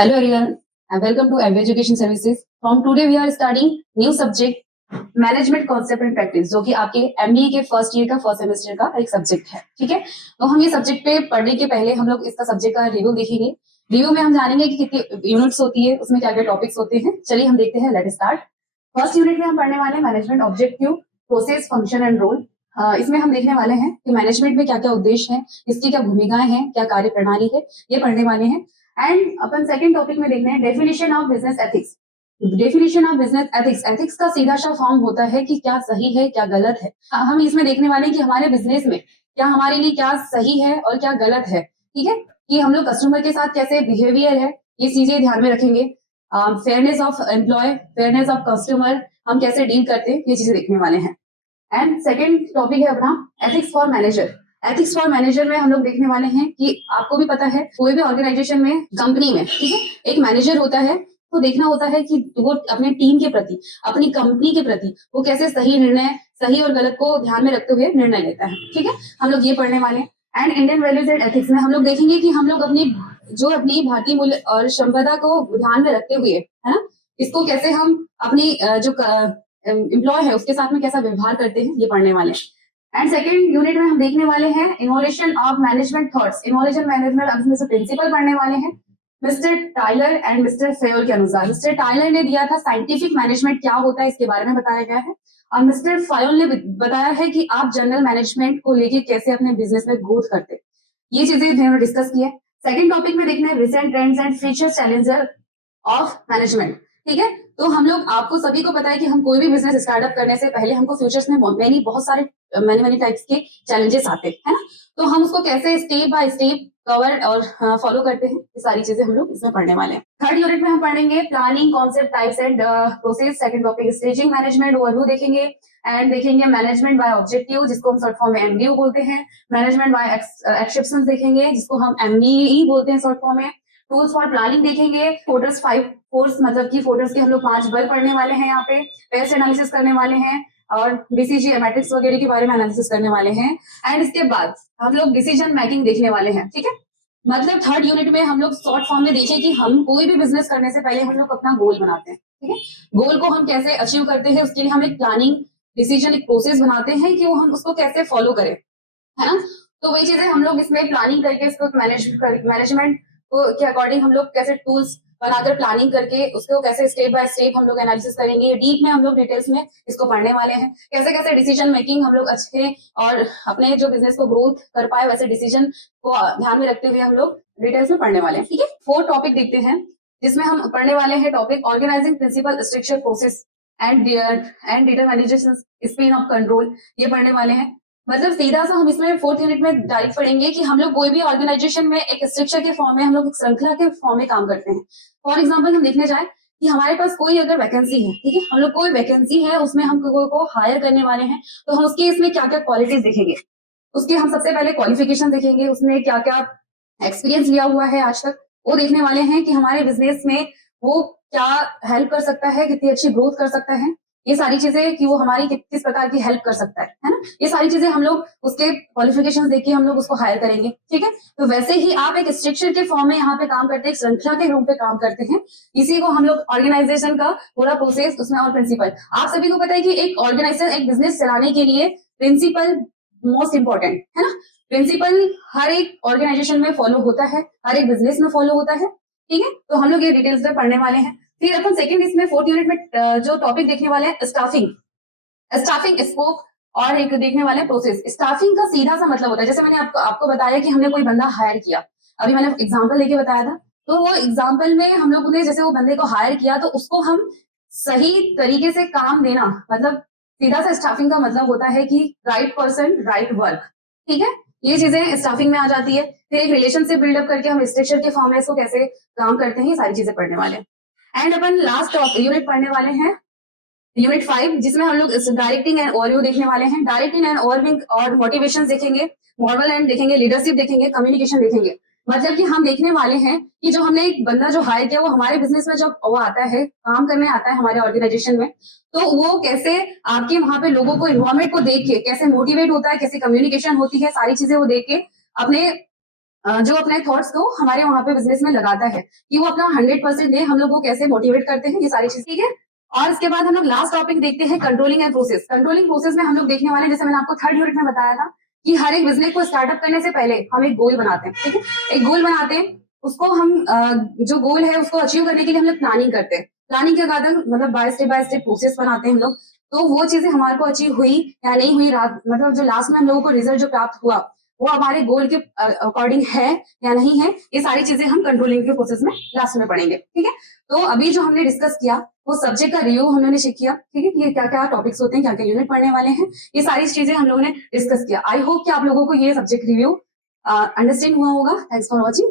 Hello everyone and welcome to MBA Education Services. From today we are studying new subject management concept and practice, जो कि आपके MBA के first year का first semester का एक subject है। ठीक है, तो हम ये सब्जेक्ट पे पढ़ने के पहले हम लोग इसका सब्जेक्ट का रिव्यू देखेंगे। रिव्यू में हम जानेंगे कि कितनी यूनिट्स होती है, उसमें क्या क्या टॉपिक्स होते हैं। चलिए हम देखते हैं, लेट स्टार्ट। फर्स्ट यूनिट में हम पढ़ने वाले हैं management objective, process, function and role. इसमें हम देखने वाले हैं कि मैनेजमेंट में क्या क्या उद्देश्य है, इसकी क्या भूमिकाएं हैं, क्या कार्य प्रणाली है, ये पढ़ने वाले हैं। एंड अपन सेकंड टॉपिक में देखना है definition of business ethics. Definition of business ethics, ethics का सीधा सा फॉर्म होता है कि क्या सही है क्या गलत है। हम इसमें देखने वाले हैं कि हमारे बिजनेस में क्या हमारे लिए क्या सही है और क्या गलत है। ठीक है, कि हम लोग कस्टमर के साथ कैसे बिहेवियर है, ये चीजें ध्यान में रखेंगे। Fairness of employ, fairness of customer, हम कैसे डील करते हैं, ये चीजें देखने वाले हैं। एंड सेकेंड टॉपिक है अपना ethics for manager. Ethics for manager में हम लोग देखने वाले हैं कि आपको भी पता है कोई भी ऑर्गेनाइजेशन में, कंपनी में, ठीक है, एक मैनेजर होता है। तो देखना होता है कि वो अपने टीम के प्रति, अपनी कंपनी के प्रति वो कैसे सही निर्णय, सही और गलत को ध्यान में रखते हुए निर्णय लेता है। ठीक है, हम लोग ये पढ़ने वाले हैं। And Indian values and ethics में हम लोग देखेंगे कि हम लोग अपनी भारतीय मूल्य और संपदा को ध्यान में रखते हुए, है ना, इसको कैसे हम अपनी जो एम्प्लॉय है उसके साथ में कैसा व्यवहार करते हैं, ये पढ़ने वाले हैं। एंड सेकंड यूनिट में हम देखने वाले हैं innovation of management thoughts, innovation management, अब इसमें से प्रिंसिपल पढ़ने वाले हैं mister Taylor and mister Fayol के अनुसार। मिस्टर टाइलर ने दिया था साइंटिफिक मैनेजमेंट क्या होता है, इसके बारे में बताया गया है, और मिस्टर फायोल ने बताया है कि आप जनरल मैनेजमेंट को लेके कैसे अपने बिजनेस में ग्रोथ करते, ये चीजें इन्होंने डिस्कस किया है। सेकंड टॉपिक में देखना है recent trends and future challenger of management. ठीक है, तो हम लोग, आपको सभी को पता है कि हम कोई भी बिजनेस स्टार्टअप करने से पहले हमको फ्यूचर्स में बहुत सारे मैनी टाइप्स के चैलेंजेस आते हैं, है ना, तो हम उसको कैसे स्टेप बाय स्टेप कवर और फॉलो करते हैं, ये सारी चीजें हम लोग इसमें पढ़ने वाले हैं। थर्ड यूनिट में हम पढ़ेंगे planning, concept, types and process. Second topic staging management overview देखेंगे। एंड देखेंगे मैनेजमेंट बाय ऑब्जेक्टिव, जिसको हम शॉर्ट फॉर्म में एमबीओ बोलते हैं। मैनेजमेंट बाय एक्सेप्शंस देखेंगे, जिसको हम एमईई बोलते हैं शॉर्ट फॉर्म में। टूल्स फॉर प्लानिंग देखेंगे। फोर्स 5 फोर्स, मतलब कि फोर्स के हम लोग 5 बल पढ़ने वाले हैं यहाँ पे। पेस्ट एनालिसिस करने वाले हैं और बीसीजी मैट्रिक्स वगैरह के बारे में एनालिसिस करने वाले हैं। एंड इसके बाद हम लोग डिसीजन मेकिंग देखने वाले हैं। ठीक है, मतलब थर्ड यूनिट में हम लोग शॉर्ट फॉर्म में देखें कि हम कोई भी बिजनेस करने से पहले हम लोग अपना गोल बनाते हैं। ठीक है, गोल को हम कैसे अचीव करते हैं, उसके लिए हम एक प्लानिंग, डिसीजन, एक प्रोसेस बनाते हैं कि वो हम उसको कैसे फॉलो करें, है ना। तो वही चीजें हम लोग इसमें प्लानिंग करके इसको मैनेजमेंट के अकॉर्डिंग हम लोग कैसे टूल्स बनाकर प्लानिंग करके उसको कैसे स्टेप बाय स्टेप हम लोग एनालिसिस करेंगे। डीप में हम लोग डिटेल्स में इसको पढ़ने वाले हैं, कैसे कैसे डिसीजन मेकिंग हम लोग अच्छे और अपने जो बिजनेस को ग्रोथ कर पाए वैसे डिसीजन को ध्यान में रखते हुए हम लोग डिटेल्स में पढ़ने वाले हैं। ठीक है, 4 टॉपिक देखते हैं जिसमें हम पढ़ने वाले हैं topic organising principle, structure, process and determination, span of control, ये पढ़ने वाले हैं। मतलब सीधा सा हम इसमें 4th यूनिट में डायरेक्ट पढ़ेंगे कि हम लोग कोई भी ऑर्गेनाइजेशन में एक स्ट्रक्चर के फॉर्म में, हम लोग एक श्रृंखला के फॉर्म में काम करते हैं। फॉर एग्जाम्पल हम देखने जाए कि हमारे पास कोई अगर वैकेंसी है, ठीक है, हम लोग कोई वैकेंसी है उसमें हम कोई को हायर करने वाले हैं, तो हम उसके इसमें क्या क्या क्वालिटीज देखेंगे, उसके हम सबसे पहले क्वालिफिकेशन देखेंगे, उसने क्या क्या एक्सपीरियंस लिया हुआ है आज तक, वो देखने वाले हैं कि हमारे बिजनेस में वो क्या हेल्प कर सकता है, कितनी अच्छी ग्रोथ कर सकता है, ये सारी चीजें कि वो हमारी किस प्रकार की हेल्प कर सकता है ना, ये सारी चीजें हम लोग उसके क्वालिफिकेशन देखिए हम लोग उसको हायर करेंगे। ठीक है, तो वैसे ही आप एक स्ट्रक्चर के फॉर्म में यहाँ पे काम करते हैं, एक श्रृंखला के रूप में काम करते हैं, इसी को हम लोग ऑर्गेनाइजेशन का पूरा प्रोसेस उसमें और प्रिंसिपल। आप सभी को पता है कि एक ऑर्गेनाइजेशन, एक बिजनेस चलाने के लिए प्रिंसिपल मोस्ट इंपॉर्टेंट है ना। प्रिंसिपल हर एक ऑर्गेनाइजेशन में फॉलो होता है, हर एक बिजनेस में फॉलो होता है। ठीक है, तो हम लोग ये डिटेल्स में पढ़ने वाले हैं। फिर अपन सेकंड इसमें 4th यूनिट में जो टॉपिक देखने वाले हैं स्टाफिंग, स्टाफिंग स्कोप, और एक देखने वाले प्रोसेस। स्टाफिंग का सीधा सा मतलब होता है, जैसे मैंने आपको बताया कि हमने कोई बंदा हायर किया, अभी मैंने एग्जांपल लेके बताया था, तो वो एग्जांपल में हम लोगों ने जैसे वो बंदे को हायर किया तो उसको हम सही तरीके से काम देना, मतलब सीधा सा स्टाफिंग का मतलब होता है कि राइट पर्सन राइट वर्क। ठीक है, ये चीजें स्टाफिंग में आ जाती है। फिर एक रिलेशनशिप बिल्डअप करके हम स्ट्रक्चर के फॉर्म में इसको कैसे काम करते हैं, ये सारी चीजें पढ़ने वाले हैं। एंड अपन लास्ट यूनिट पढ़ने वाले हैं यूनिट 5, जिसमें हम लोग डायरेक्टिंग एंड ओवरव्यू देखने वाले हैं। डायरेक्टिंग एंड ओवरव्यू और मोटिवेशन देखेंगे, मॉडल एंड देखेंगे, लीडरशिप देखेंगे, कम्युनिकेशन देखेंगे। मतलब कि हम देखने वाले हैं कि जो हमने एक बंदा जो हायर किया वो हमारे बिजनेस में जब वो आता है, काम करने आता है हमारे ऑर्गेनाइजेशन में, तो वो कैसे आपके वहां पे लोगों को, इन्वायरमेंट को देख के कैसे मोटिवेट होता है, कैसे कम्युनिकेशन होती है, सारी चीजें वो देख के अपने जो अपने थॉट्स को हमारे वहां पे बिजनेस में लगाता है कि वो अपना 100% दे, हम लोग को कैसे मोटिवेट करते हैं, ये सारी चीज। ठीक है, और इसके बाद हम लोग लास्ट टॉपिक देखते हैं controlling and process. Controlling process में हम लोग देखने वाले हैं, जैसे मैंने आपको थर्ड यूनिट में बताया था कि हर एक बिजनेस को स्टार्टअप करने से पहले हम एक गोल बनाते हैं। ठीक है, एक गोल बनाते हैं, उसको हम जो गोल है उसको अचीव करने के लिए हम लोग प्लानिंग करते हैं। प्लानिंग के बाद मतलब बाय स्टेप प्रोसेस बनाते हैं हम लोग। तो वो चीजें हमारे को अचीव हुई या नहीं हुई, रात मतलब जो लास्ट में हम लोगों को रिजल्ट जो प्राप्त हुआ वो हमारे गोल के अकॉर्डिंग है या नहीं है, ये सारी चीजें हम कंट्रोलिंग के प्रोसेस में लास्ट में पढ़ेंगे। ठीक है, तो अभी जो हमने डिस्कस किया वो सब्जेक्ट का रिव्यू हमने चेक किया। ठीक है, ये क्या क्या टॉपिक्स होते हैं, क्या क्या यूनिट पढ़ने वाले हैं, ये सारी चीजें हम लोगों ने डिस्कस किया। आई होप कि आप लोगों को ये सब्जेक्ट रिव्यू अंडरस्टैंड हुआ होगा। Thanks for watching.